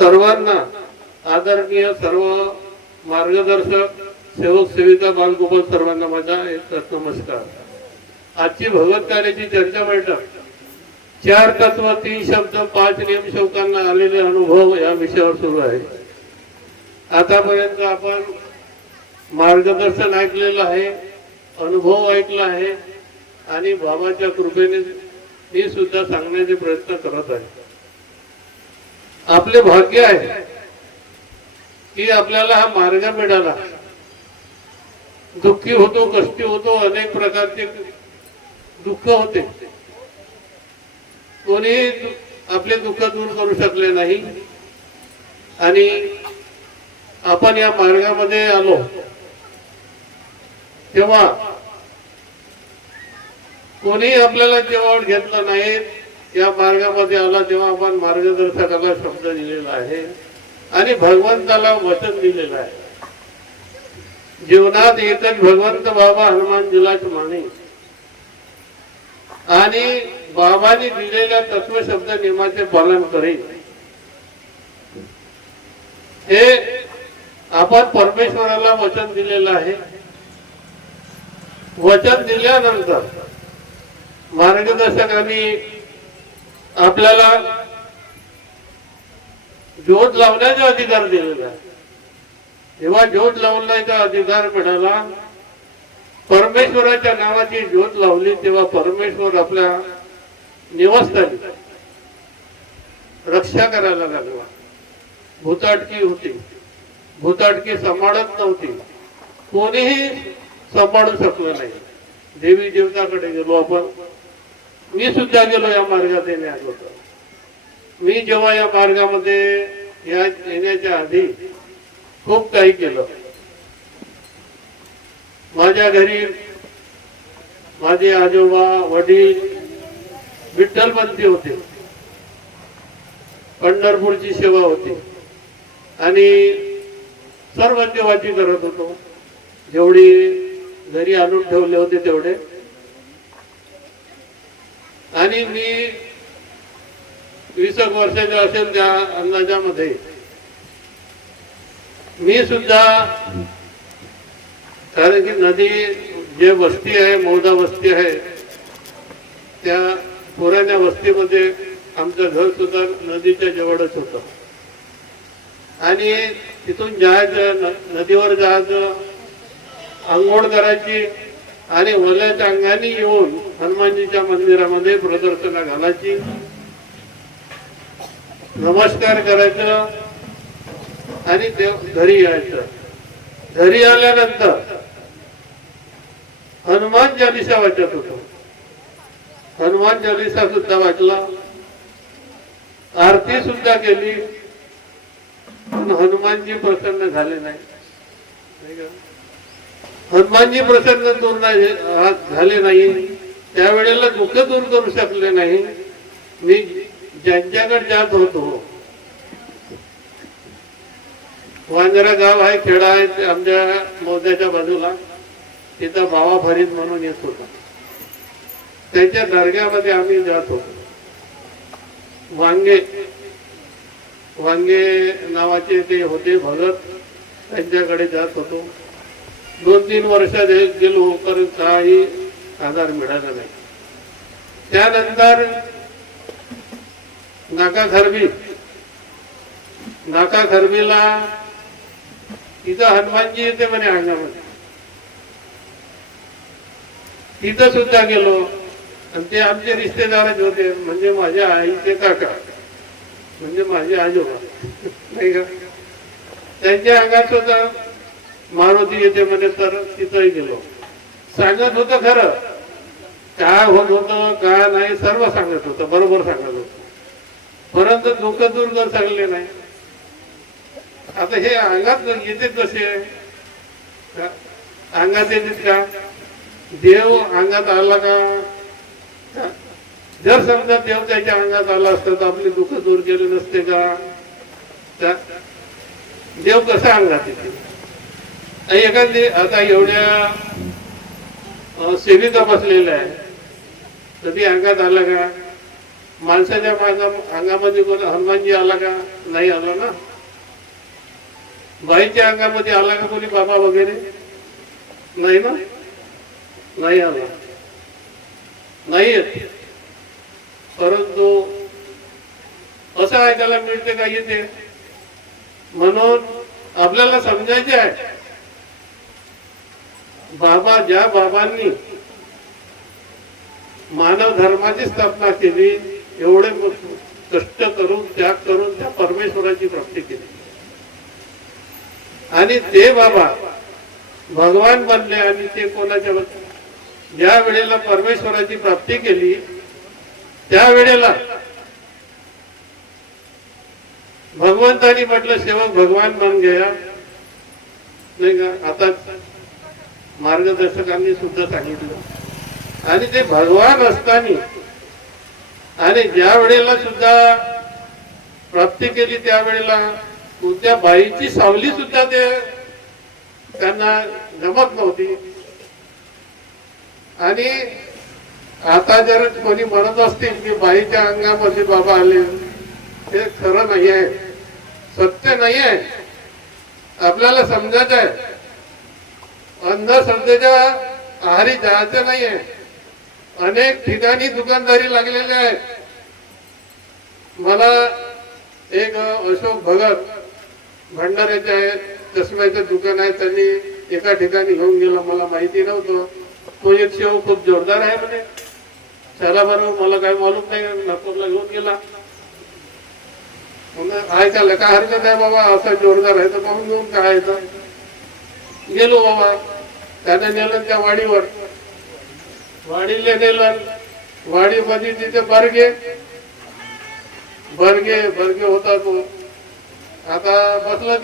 सर्वांना आदरणीय सर्व मार्गदर्शक सेवक सेविका बालगोपाल सर्वांना माझा एक नमस्कार। आजची भगवत कार्याची चर्चा बैठक 4 तत्व 3 शब्द 5 नियम सेवकांना आलेले अनुभव या विषयावर सुरू आहे। आतापर्यंत आपण मार्गदर्शन ऐकलेलं आहे, अनुभव ऐकला आहे आणि बाबाच्या कृपेने मी सुद्धा सांगण्याचे प्रयत्न करत आहे। आपले भाग्य आहे की आपल्याला हा मार्ग मिळाला। दुःखी होतो, कष्टी होतो, अनेक प्रकारचे दुःख होते, कोणी आपले दुःख दूर करू शकले नाही आणि आपण या मार्गामध्ये आलो तेव्हा कोणी आपल्याला जेवढ घेतलं नाही। या मार्गामध्ये आला तेव्हा आपण मार्गदर्शकाला शब्द दिलेला आहे आणि भगवंताला वचन दिलेलं आहे। जीवनात एकच भगवंत बाबा हनुमानजीलाच माने आणि बाबांनी दिलेल्या तत्व शब्द नियमाचे पालन करेल। हे आपण परमेश्वराला वचन दिलेलं आहे। वचन दिल्यानंतर मार्गदर्शकांनी आपल्याला ज्योत लावण्याचा अधिकार दिलेला आहे। जेव्हा ज्योत लावण्याचा अधिकार मिळाला, परमेश्वराच्या नावाची ज्योत लावली, तेव्हा परमेश्वर आपल्या निवासस्थानी रक्षा करायला लागला। भूताटकी होती, भूताटकी सांभाळत नव्हती, कोणीही सांभाळू शकलं नाही। देवी देवताकडे गेलो आपण, मी सुद्धा गेलो या मार्गात येण्यात होतो। मी जेव्हा या मार्गामध्ये येण्याच्या आधी खूप काही केलं। माझ्या घरी माझे आजोबा वडील विठ्ठलपंथी होते, पंढरपूरची सेवा होती आणि सर्व देवाची करत होतो। जेवढी घरी आणून ठेवले होते तेवढे। आणि मी 20 वर्षाचा असेल त्या अंदाजामध्ये मी सुद्धा, कारण की नदी जे वस्ती आहे, मौदा वस्ती आहे, त्या पुराण्या वस्तीमध्ये आमचं घर सुद्धा नदीच्या जवळच होतं आणि तिथून जायचं, नदीवर जायचं, आंघोळ करायची आणि ओल्याच्या अंगाने येऊन हनुमानजीच्या मंदिरामध्ये प्रदर्शना घालायची, नमस्कार करायचं आणि घरी यायचं। घरी आल्यानंतर हनुमान चालीसा वाचत होतो। हनुमान चालीसा सुद्धा वाचला, आरती सुद्धा केली, पण हनुमानजी प्रसन्न झाले नाही। हनुमानजी प्रसन्न झाले नाही, त्यावेळेला दुःख दूर करू शकले नाही। मी ज्यांच्याकडे जात होतो, वांजरा गाव आहे, खेडा आहे आमच्या मौद्याच्या बाजूला, तिथं बाबा फरीद म्हणून येत होता, त्यांच्या दर्ग्यामध्ये आम्ही जात होतो। वांगे नावाचे ते होते भगत, त्यांच्याकडे जात होतो। 2-3 वर्ष गेलो, पण काही आधार मिळाला नाही। त्यानंतर नाका खरबीला तिथं हनुमानजी येते म्हणे अंगामध्ये, तिथं सुद्धा गेलो आणि ते आमचे रिश्तेदारच होते, म्हणजे माझ्या आईचे काका, म्हणजे माझे आजोबा नाही का, त्यांच्या अंगात सुद्धा मारुती येते म्हणे, तर तिथंही गेलो। सांगत होतं खरं, काय होत होतं का नाही सर्व सांगत होतं, बरोबर सांगत होतं, परंतु दुःख दूर कर शकले नाही। आता हे अंगात येते कसे, अंगात येते का, देव अंगात आला का? जर समजा देव त्याच्या अंगात आला असता तर आपले दुःख दूर केले नसते का? देव कसा अंगात येते? एखादी आता एवढ्या सेविका बसलेल्या आहे, कधी अंगात आला का? माणसाच्या अंगामध्ये कोण हनुमानजी आला का? नाही आला ना. बाईच्या अंगामध्ये आला का कोणी बाबा वगैरे? नाही ना, नाही आला, नाही येत. परंतु असं ऐकायला मिळते का? येते. म्हणून आपल्याला समजायचे आहे, बाबा ज्या बाबांनी मानव धर्माची स्थापना केली, एवढे कष्ट करून त्याग करून त्या परमेश्वराची प्राप्ती केली, आणि ते बाबा भगवान बनले. आणि ते कोणाच्या? ज्या वेळेला परमेश्वराची प्राप्ती केली त्या वेळेला भगवंतानी म्हटलं सेवक भगवान बन गया, नाही का? आता मार्गदर्शकांनी सुद्धा सांगितलं. आणि ते भगवान असताना आणि ज्या वेळेला सुद्धा प्राप्ती केली त्यावेळेला त्या बाईची सावली सुद्धा ते त्यांना जमत नव्हती. आणि आता जर कोणी म्हणत असतील की बाईच्या अंगामध्ये बाबा आले, हे खरं नाही आहे, सत्य नाही आहे. आपल्याला समजायचं आहे, अंधश्रद्धेच्या आहारी जायचं नाही आहे. अनेक ठिकाणी दुकानदारी लागलेले आहे. मला एक अशोक भगत भंडाऱ्याचे आहे, चष्म्याचं दुकान आहे, त्यांनी एका ठिकाणी घेऊन गेला. मला माहिती नव्हतं. तो एक शेव खूप जोरदार आहे म्हणे. चला बरोबर, मला काय मालूम नाही. नागपूरला घेऊन गेला. ऐकायला काय हरकत आहे बाबा, असा जोरदार आहे तर म्हणून घेऊन काय आहे. गेलो बाबा, त्याने नेलं त्या वाडीवर, वाडीला नेलं. वाडीमध्ये तिथे बर्गे बर्गे बर्गे होता तो. आता बसला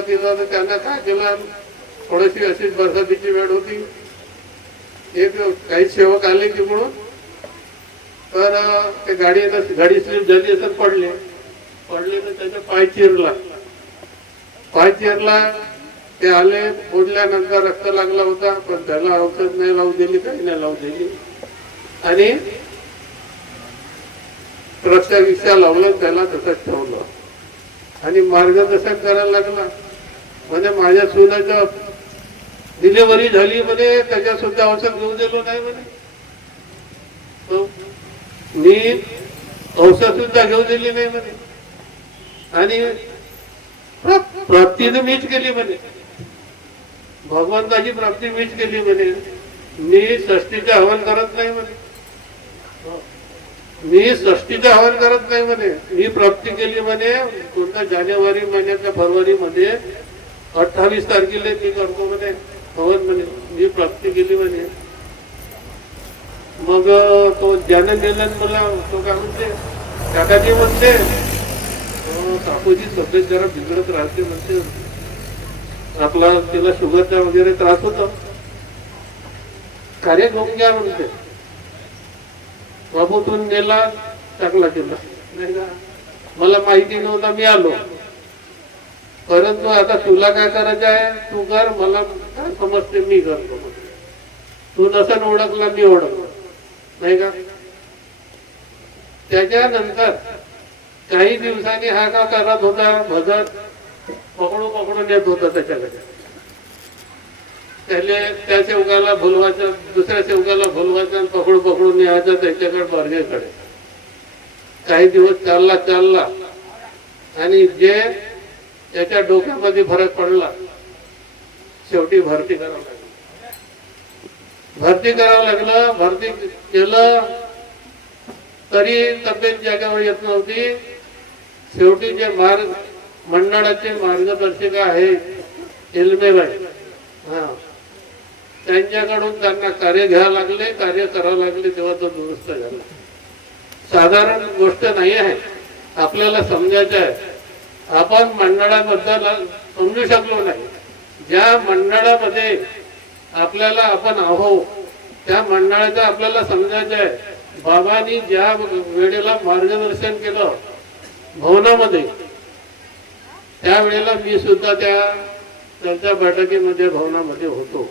तिथं तर त्यांना काय केलं, थोडीशी अशीच बरसातीची वेळ होती. एक काही सेवक आले तिकडून, तर ते गाडी स्लिप झाली असं पडले तर त्याचा पाय चिरला. ते आले, फोडल्यानंतर रक्त लागला होता, पण त्याला औषध नाही लावू दिली, काही नाही लावू दिली. आणि रक्षा लावलं, त्याला तसंच ठेवलं. आणि मार्गदर्शन करायला लागला. म्हणजे माझ्या सुनाचं डिलिव्हरी झाली म्हणे, त्याच्या सुद्धा औषध घेऊन दिलो नाही म्हणे. मी औषध सुद्धा घेऊन दिली नाही म्हणे. आणि प्राप्ती मीच केली म्हणे, भगवंताची प्राप्ती मीच केली म्हणे. मी षष्टीचे हवन करत नाही म्हणे, मी प्राप्ती केली म्हणे. कोणत्या जानेवारी महिन्याच्या फरवरी मध्ये 28 तारखेला ती करतो म्हणे हवन म्हणे, मी प्राप्ती केली म्हणे. मग तो ज्याने नेलं मला, तो काय म्हणते, काकाजी म्हणते, काकूची तब्येत जरा बिघडत राहते म्हणते, आपला तिला शुगरचा वगैरे त्रास होता, कार्य घेऊन घ्या म्हणते. बाबूतून नेला, टाकला केला, नाही का? मला माहिती नव्हता, मी आलो. परंतु आता तुला काय करायचं आहे, तू कर, मला काय समजते मी करतो. तू नसन ओळखला, मी ओळखलो, नाही का? त्याच्यानंतर काही दिवसांनी हा का करत होता, भजन पकडून येत होता त्याच्याकडे. त्या सेवकाला भुलवायचं, दुसऱ्या सेवकाला भुलवायचं, पकडून यायचं त्याच्याकडे बर्गेकडे. काही दिवस चालला आणि जे त्याच्या डोक्यामध्ये फरक पडला, शेवटी भरती करावं लागलं. भरती केलं तरी तब्येत जागेवर येत नव्हती. शेवटी जे मंडळाचे मार्गदर्शिका आहे इल्मेबाई, त्यांच्याकडून त्यांना कार्य घ्यावं लागले, कार्य करावं लागले, तेव्हा तो दुरुस्त झाला. साधारण गोष्ट नाही आहे, आपल्याला समजायचं आहे. आपण मंडळाबद्दल समजू शकलो नाही. ज्या मंडळामध्ये आपल्याला आपण आहोत त्या मंडळाचं आपल्याला समजायचं आहे. बाबांनी ज्या वेळेला मार्गदर्शन केलं भवनामध्ये, त्यावेळेला मी सुद्धा त्यांच्या बैठकीमध्ये भवनामध्ये होतो.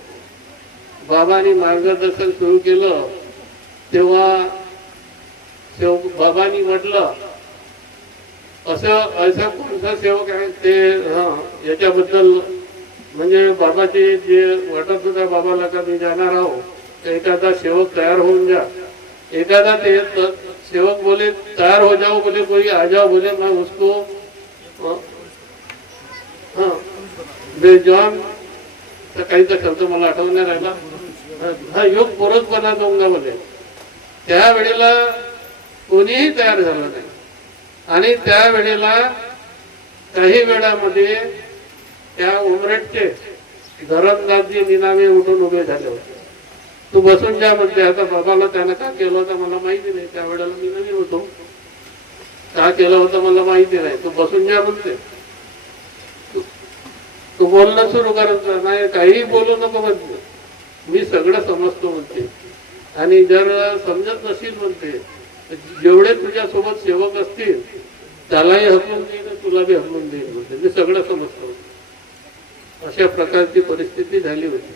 बाबांनी मार्गदर्शन सुरू केलं तेव्हा बाबांनी म्हटलं असं असं कोणता सेवक आहे ते याच्याबद्दल म्हणजे बाबाचे जे वाटत होता बाबाला का मी जाणार आहो एखादा सेवक तयार होऊन जा एखादा ते सेवक बोले तयार हो जाओ बोले कोई आ जाओ बोले मैं उसको बेजान काहीचा शब्द मला आठवणार राहिला योग पुरुष बना दूंगा बोले त्यावेळेला कोणीही तयार झालं नाही आणि त्यावेळेला काही वेळामध्ये त्या उमरेटचे धरणदासजी निनामे उठून उभे झाले होते तू बसून जा म्हणते आता बाबाला त्यानं का केलं होतं मला माहिती नाही त्यावेळेला मी नवीन होतो का केलं होतं मला माहिती नाही तू बसून जा म्हणते तू बोलणं सुरू करत नाही काही बोलू नको म्हणते मी सगळं समजतो म्हणते आणि जर समजत नसेल म्हणते जेवढे तुझ्या सोबत सेवक असतील त्यालाही हकलून देईल तुला बी हकलून देईल म्हणते मी सगळं समजतो अशा प्रकारची परिस्थिती झाली होती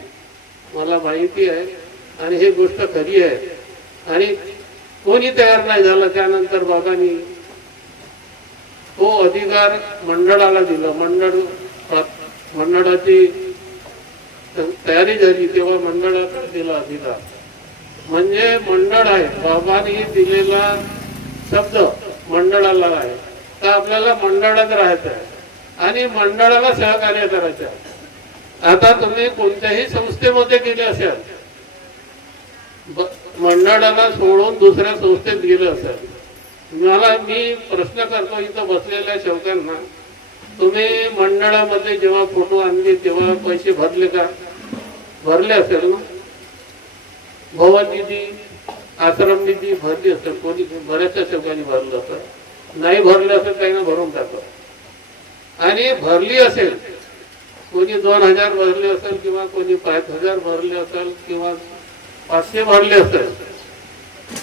मला माहिती आहे आणि ही गोष्ट खरी आहे आणि कोणी तयार नाही झालं त्यानंतर बाबांनी तो अधिकार मंडळाला दिला मंडळाची तयारी झाली तेव्हा मंडळाकडे दिला अधिकार म्हणजे मंडळ आहे बाबांनी दिलेला शब्द मंडळाला आहे तर आपल्याला मंडळात राहायचं आहे आणि मंडळाला सहकार्य करायचं आहे आता तुम्ही कोणत्याही संस्थेमध्ये गेले असाल मंडळाला सोडून दुसऱ्या संस्थेत गेले असाल मला मी प्रश्न करतो इथं बसलेल्या सेवकांना तुम्ही मंडळामध्ये जेव्हा फोटो आणले तेव्हा पैसे भरले का भरले असेल ना भवन निधी आश्रम निधी भरली असेल कोणी बऱ्याचशा सेवकांनी भरलं असेल नाही भरलं असेल काही ना भरून टाकत आणि भरली असेल कोणी 2000 भरले असेल किंवा कोणी 5000 भरले असेल किंवा 500 भरले असेल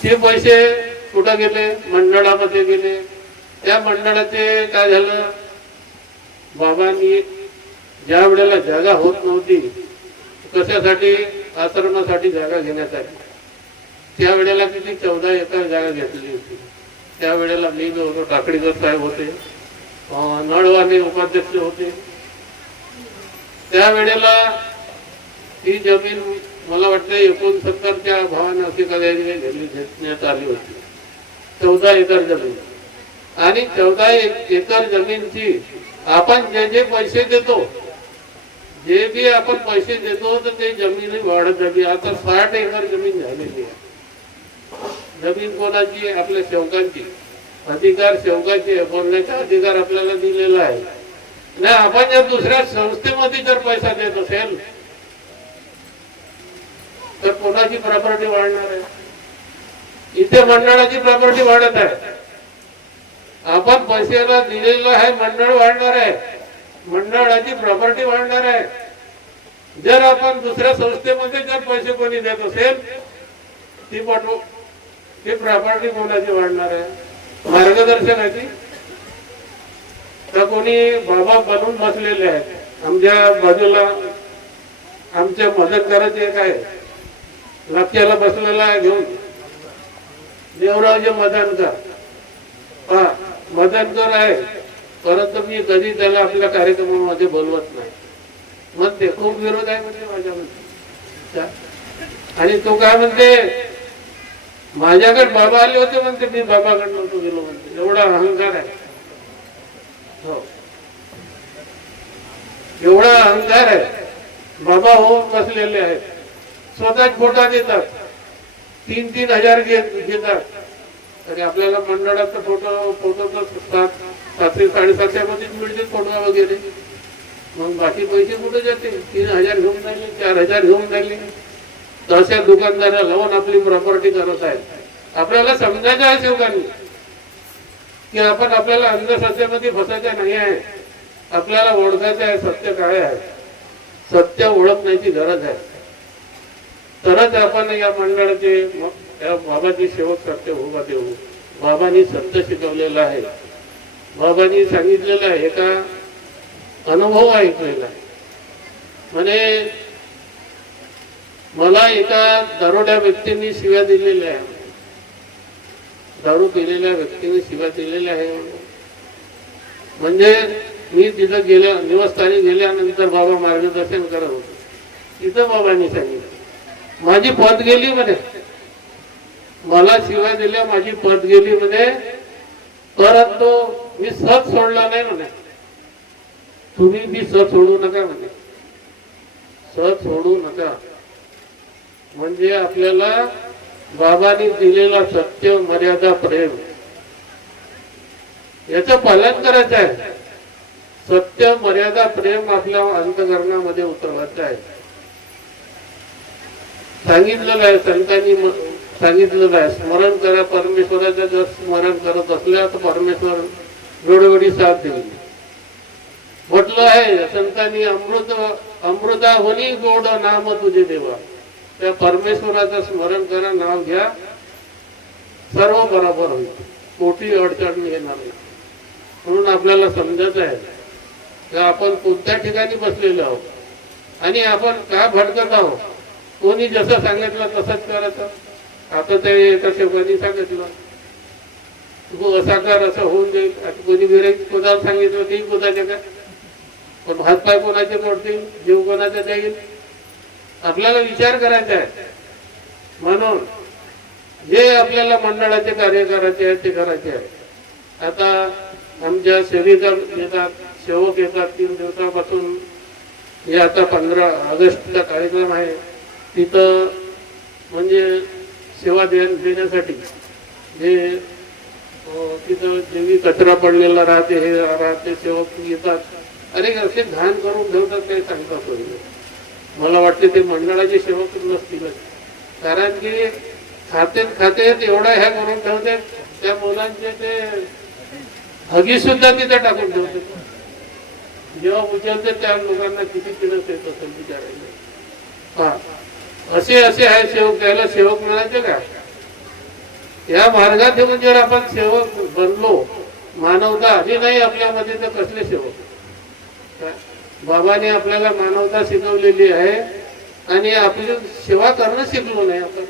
ते पैसे कुठं गेले मंडळामध्ये गेले त्या मंडळाचे काय झालं बाबांनी ज्या वेळेला जागा होत नव्हती कशासाठी आश्रमासाठी जागा घेण्यात आली त्यावेळेला किती 14 एकर जागा घेतली होती त्यावेळेला मी होतो टाकडीकर साहेब होते नळवाने उपाध्यक्ष होते त्यावेळेला ही जमीन मला वाटतं 69च्या भावानं अशी कधी घेण्यात आली होती 14 एकर जमीन आणि 14 एकर जमीनची आपण जे जे पैसे देतो जे बी आपण पैसे देतो तर ते जमीन वाढत झाली आता 60 एकर जमीन झालेली आहे जमीन कोणाची आपल्या सेवकांची अधिकार सेवकाचे बोलण्याचा अधिकार आपल्याला दिलेला आहे नाही आपण जर दुसऱ्या संस्थेमध्ये जर पैसा देत असेल तर कोणाची प्रॉपर्टी वाढणार आहे इथे मंडळाची प्रॉपर्टी वाढत आहे आपण पैशाला दिलेलं आहे मंडळ वाढणार आहे मंडळाची प्रॉपर्टी वाढणार आहे जर आपण दुसऱ्या संस्थेमध्ये जर पैसे कोणी देत असेल ती प्रॉपर्टी कोणाची वाढणार आहे मार्गदर्शनाची तर कोणी बाबा बनून बसलेले आहेत आमच्या बाजूला आमच्या मदत करायचे एक आहे लक्ष्याला बसलेला आहे घेऊन देवरावजी मदनकर मदनकर आहे परंतु मी कधी त्याला आपल्या कार्यक्रमामध्ये बोलवत नाही म्हणते खूप विरोध आहे म्हणजे माझ्यामध्ये आणि तो काय म्हणते माझ्याकडे बाबा आले होते म्हणते मी बाबाकडे नव्हतो गेलो म्हणते एवढा अहंकार आहे हो एवढा अहंकार आहे बाबा होऊन बसलेले आहेत स्वतःच फोटा देतात 3-3 हजार घेतात आणि आपल्याला मंडळाचा फोटो तर 700-750 मध्येच मिळते फोटो वगैरे मग बाकी पैसे कुठे जाते 3000 घेऊन राहिले 4000 घेऊन राहिले तशा दुकानदारा लावून आपली प्रॉपर्टी करत आहेत आपल्याला समजायचं आहे सेवकांनी की आपण आपल्याला अंधश्रद्धेमध्ये फसायचं नाही आहे आपल्याला ओळखायचं आहे सत्य काय आहे सत्य ओळखण्याची गरज आहे तरच आपण या मंडळाचे या बाबाची सेवक सत्य उभा देऊ बाबांनी सत्य शिकवलेलं आहे बाबांनी सांगितलेलं आहे एका अनुभव ऐकलेला आहे म्हणे मला एका दरोड्या व्यक्तींनी शिव्या दिलेल्या आहे दारू पिलेल्या व्यक्तीने शिव्या दिलेल्या आहे. म्हणजे मी तिथं निवासस्थानी गेल्यानंतर बाबा मार्गदर्शन करत होतो. तिथं बाबांनी सांगितलं माझी पद गेली म्हणे, मला शिव्या दिल्या, माझी पद गेली म्हणे, परंतु मी सत सोडला नाही म्हणे. तुम्ही बी सत सोडू नका म्हणे, सत सोडू नका. म्हणजे आपल्याला बाबांनी दिलेला सत्य, मर्यादा, प्रेम याचं पालन करायचं आहे. सत्य, मर्यादा, प्रेम आपल्या अंतःकरणामध्ये उतरवायचं आहे. सांगितलेलं आहे, संतांनी सांगितलेलं आहे, स्मरण करा परमेश्वराचं. जर स्मरण करत असल्या तर परमेश्वर वेळोवेळी साथ देईल. म्हटलं आहे संतांनी, अमृता होनी गोड नाम तुझे देवा. त्या परमेश्वराचं स्मरण करा, नाव घ्या, सर्व बरोबर होईल, मोठी अडचण येणार नाही. म्हणून आपल्याला समजायचं आहे की आपण कोणत्या ठिकाणी बसलेलो आहोत आणि आपण का भटकत आहोत. कोणी जसं सांगितलं तसंच करायचं. आता ते एका सेवकांनी सांगितलं तू असा कर, असं होऊन जाईल. आता कोणी गिऱ्हाईक कोणाला सांगितलं तेही कोणाचे काय, पण हातपाय कोणाचे पडतील, जीव कोणाचा जाईल. आपल्याला विचार करायचा आहे. म्हणून जे आपल्याला मंडळाचे कार्य करायचे आहे ते करायचे आहे. आता आमच्या सेविका येतात, सेवक येतात. 3 दिवसापासून हे आता 15 ऑगस्टचा कार्यक्रम आहे. तिथं म्हणजे सेवा देण्यासाठी जे तिथं जेवी कचरा पडलेला राहते, हे राहते, सेवक येतात. अरे असे घाण करून ठेवतात, काही सांगतात वगैरे. मला वाटते ते मंडळाचे सेवक नसतीलच, कारण की खाते एवढा ह्या करून ठेवते. त्या मुलांचे ते हगी सुद्धा तिथे टाकून ठेवते. जेव्हा उचलते त्या लोकांना किती किडस येत असेल विचारायला. हा असे आहे सेवक. त्याला सेवक म्हणायचे का? या मार्गात येऊन जर आपण सेवक बनलो, मानवता आली नाही आपल्यामध्ये, तर कसले सेवक? बाबाने आपल्याला मानवता शिकवलेली आहे आणि आपली सेवा करणं शिकलो नाही. आपण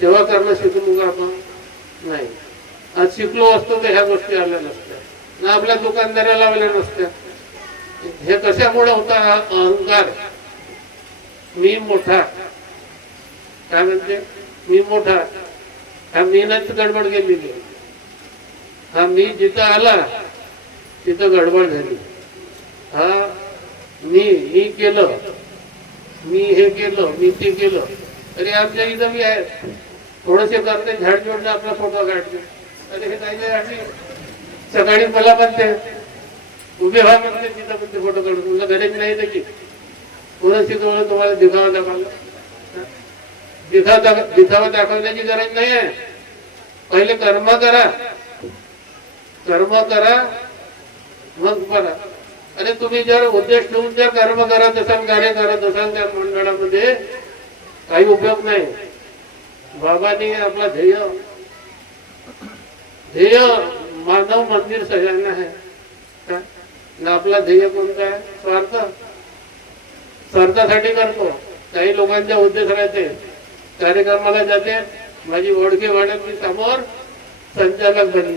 सेवा करणं शिकलो का आपण? नाही. आज शिकलो असतो तर ह्या गोष्टी आल्या नसत्या ना, आपल्या दुकानदाऱ्या लावल्या नसत्या. हे कशामुळे होता? हा अहंकार. मी मोठा, काय म्हणते, मी मोठा. हा मीनच गडबड केलेली. हा मी जिथं आला तिथं गडबड झाली. हा मी केलं, मी हे केलं, मी ते केलं. अरे आमच्या इथं मी आहे, थोडेसे करते, झाड जोडणं, आपला फोटो काढते. अरे हे काही नाही. सकाळी मला म्हणते उभे व्हा म्हणते, तिथं म्हणते फोटो काढून. तुला गरज नाही त्याची. कोणाशी जवळ तुम्हाला दिखावा दाखवला? दिखावा दाखवण्याची गरज नाही आहे. पहिले कर्म करा, कर्म करा मग बघा. आणि तुम्ही जर उद्देश ठेवून जर कर्म करत असाल, कार्य करत असाल, त्या मंडळामध्ये काही उपयोग नाही. बाबांनी आपला ध्येय मानव मंदिर सगळ्यांना आहे ना. आपला ध्येय कोणता आहे? स्वार्थासाठी करतो. काही लोकांच्या उद्देश राहते, कार्यक्रमाला जाते, माझी ओळखी वाढत, मी समोर संचालक बनी.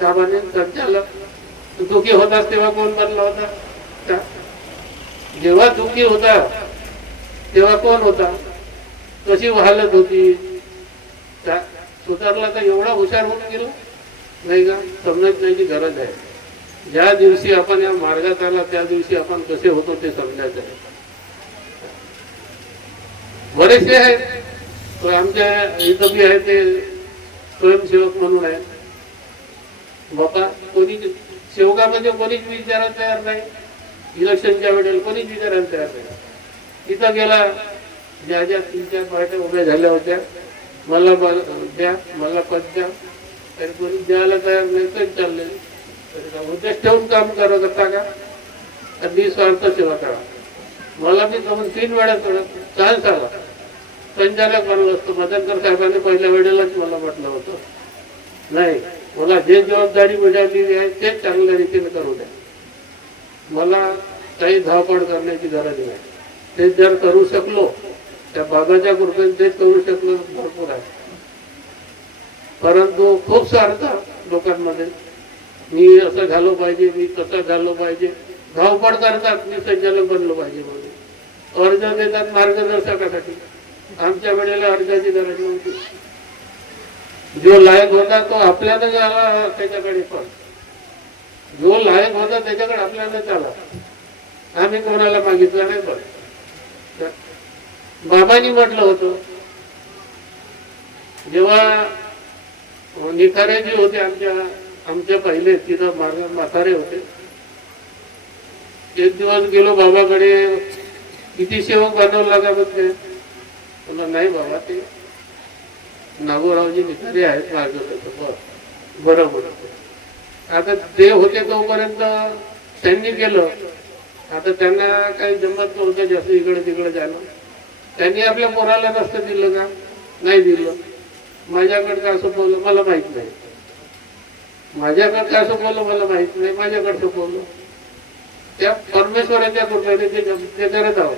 का बने संचालक? दुखी होतास तेव्हा कोण बनला होता? जेव्हा दुखी होता तेव्हा कोण होता? कशी हालत होती? सुधारला तर एवढा हुशार होऊन गेलो नाही का? समजण्याची गरज आहे. ज्या दिवशी आपण या मार्गात आला त्या दिवशी आपण कसे होतो ते समजायचं आहे. बरेचसे आहेत, आमच्या इथं बी आहे ते स्वयंसेवक म्हणून आहे. बाबा कोणी सेवकामध्ये कोणीच विचारायला तयार नाही. इलेक्शनच्या वेळेला कोणीच विचारायला तयार नाही. तिथं गेला, ज्या 3-4 पार्ट्या उभ्या झाल्या होत्या, मला द्या, मला पद द्या, तरी कोणी द्यायला तयार नाही. तरी चालले. उद्देश ठेवून काम करता का? निस्वार्थ सेवा करा. मला मी 3 वेळा चान्स आला, संचालक बनलो असतो. मदनकर साहेबांनी पहिल्या वेळेलाच मला म्हटलं होतं, नाही, मला जे जबाबदारी मिळालेली आहे तेच चांगल्या रीतीने करू द्या. मला काही धावपळ करण्याची गरज नाही. ते जर करू शकलो, त्या बाबाच्या कृपेने तेच करू शकलो, भरपूर आहे. परंतु खूप स्वार्थ लोकांमध्ये, मी असं झालो पाहिजे, मी तसं झालो पाहिजे, धावपळ करतात, मी संचालक बनलो पाहिजे म्हणून अर्ज देतात मार्गदर्शकासाठी. आमच्या वेळेला अर्जाची गरज नव्हती. जो लायक होता तो आपल्याला झाला त्याच्याकडे, पण जो लायक होता त्याच्याकडे आपल्याला चाला, आम्ही कोणाला मागितलं नाही. पण बाबांनी म्हटलं होतं, जेव्हा निखारे जे होते आमच्या पहिले तिथं म्हातारे होते, एक दिवस गेलो बाबाकडे, किती सेवक बनवला का बघते, नाही बाबा ते नागोरावजी निखारे आहेत मार्गदर्शक. बरोबर. आता ते होते तोपर्यंत त्यांनी केलं, आता त्यांना काही जमत नव्हतं जास्त इकडे तिकडे जायला. त्यांनी आपल्या पोराला नसतं दिलं का? नाही दिलं. माझ्याकडे काय सोपवलं मला माहित नाही, माझ्याकडे काय सोपवलं मला माहित नाही, माझ्याकडे सोपवलं. त्या परमेश्वराच्या कृपेने ते करत आहोत,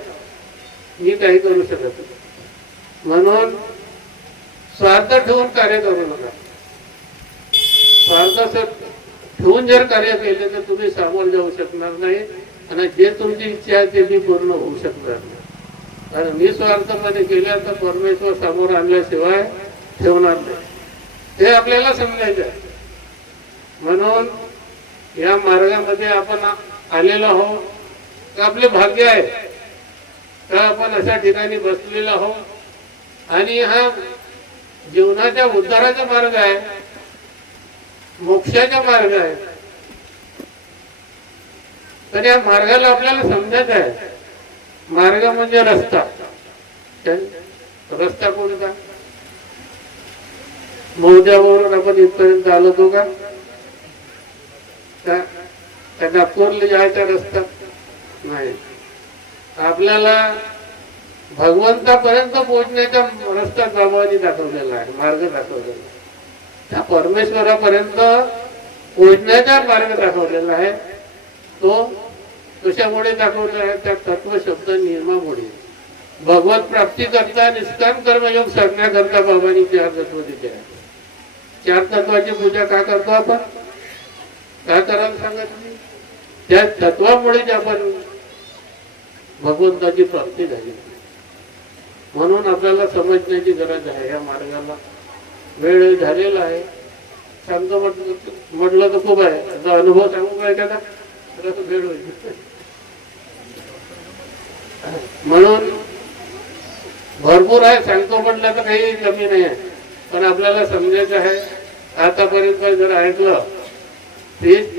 मी काही करू शकत नाही. म्हणून स्वार्थ ठेवून कार्य करू नका. स्वार्थ ठेवून जर कार्य केले तर तुम्ही सामोर जाऊ शकणार नाही, आणि जे तुमची इच्छा आहे ते पूर्ण होऊ शकणार नाही. कारण निस्वार्थपणे केल्या तर परमेश्वर समोर आणल्याशिवाय ठेवणार नाही, हे आपल्याला समजायचं आहे. म्हणून या मार्गामध्ये आपण आलेलो आहोत, तर आपले भाग्य आहे तर आपण अशा ठिकाणी बसलेलो आहोत. आणि हा जीवनाच्या उद्धाराचा मार्ग आहे, मोक्षाचा मार्ग आहे. तर या मार्गाला आपल्याला समजायचं आहे. मार्ग म्हणजे रस्ता. रस्ता कोणता? मौद्यावरून आपण इथपर्यंत आलो तो का? नागपूरला जायचा रस्ता नाही. आपल्याला भगवंतापर्यंत पोहोचण्याचा रस्ता बाबांनी दाखवलेला आहे, मार्ग दाखवलेला आहे. त्या परमेश्वरापर्यंत पोहोचण्याचा मार्ग दाखवलेला आहे. तो कशामुळे दाखवला आहे? त्या तत्व शब्द नियमामुळे. भगवत प्राप्ती करता निष्काम कर्मयोग साधण्याकरता बाबांनी 4 तत्व दिले आहे. 4 तत्वाची पूजा का करतो आपण? काय करायला सांगा तुम्ही? त्या तत्वामुळेच आपण भगवंताची प्राप्ती झाली. म्हणून आपल्याला समजण्याची गरज आहे. या मार्गाला वेळ झालेला आहे. सांगतो म्हटलं तर खूप आहे. आता अनुभव सांगू का एखादा? वेळ होईल. म्हणून भरपूर आहे, सांगतो म्हटलं तर काही कमी नाही आहे. पण आपल्याला समजायचं आहे. आतापर्यंत जर ऐकलं तेच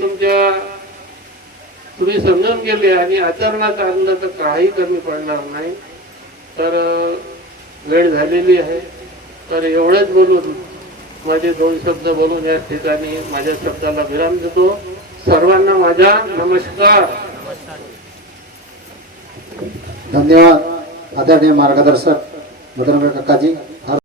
तुम्ही समजून गेले आणि आचरणात आणलं तर काही कमी पडणार नाही. तर वेळ झालेली आहे. तर एवढंच बोलून माझे 2 शब्द बोलून या ठिकाणी माझ्या शब्दाला विराम देतो. सर्वांना माझा नमस्कार. धन्यवाद आदरणीय मार्गदर्शक मदनभाई काकाजी.